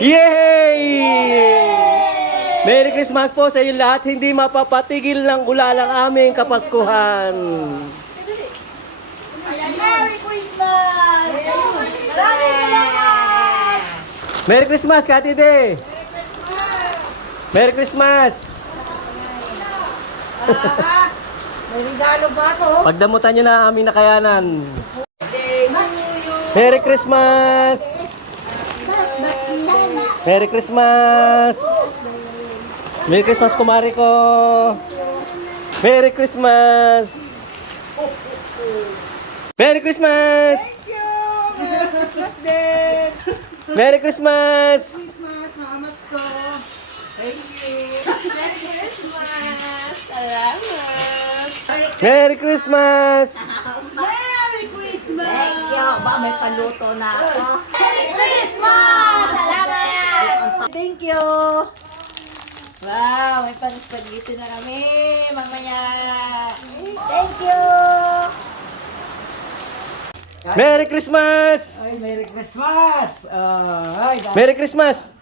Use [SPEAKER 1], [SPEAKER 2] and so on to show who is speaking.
[SPEAKER 1] Yay! Merry Christmas po sa inyo lahat. Hindi mapapatigil ng ulalang aming Kapaskuhan.
[SPEAKER 2] Merry Christmas! Maraming salamat!
[SPEAKER 1] Merry Christmas, Kati De! Merry Christmas!
[SPEAKER 2] May regalo ba ako?
[SPEAKER 1] Pagdamutan nyo na ang aming nakayanan. Merry Christmas! Merry Christmas! Merry Christmas, kumari ko! Merry Christmas! Merry Christmas!
[SPEAKER 2] Thank you! Merry Christmas din!
[SPEAKER 1] Merry Christmas!
[SPEAKER 2] Christmas, maamat ko! Thank you! Merry Christmas! Salamat!
[SPEAKER 1] Merry Christmas!
[SPEAKER 2] Merry Christmas! Thank you! Ba, may paluto na ako. Merry Christmas! Salamat! Thank you! Wow, may pang-spaghetti na kami mamaya. Thank you!
[SPEAKER 1] Merry Christmas!
[SPEAKER 3] Ay, Merry Christmas! Ay,
[SPEAKER 1] Merry Christmas!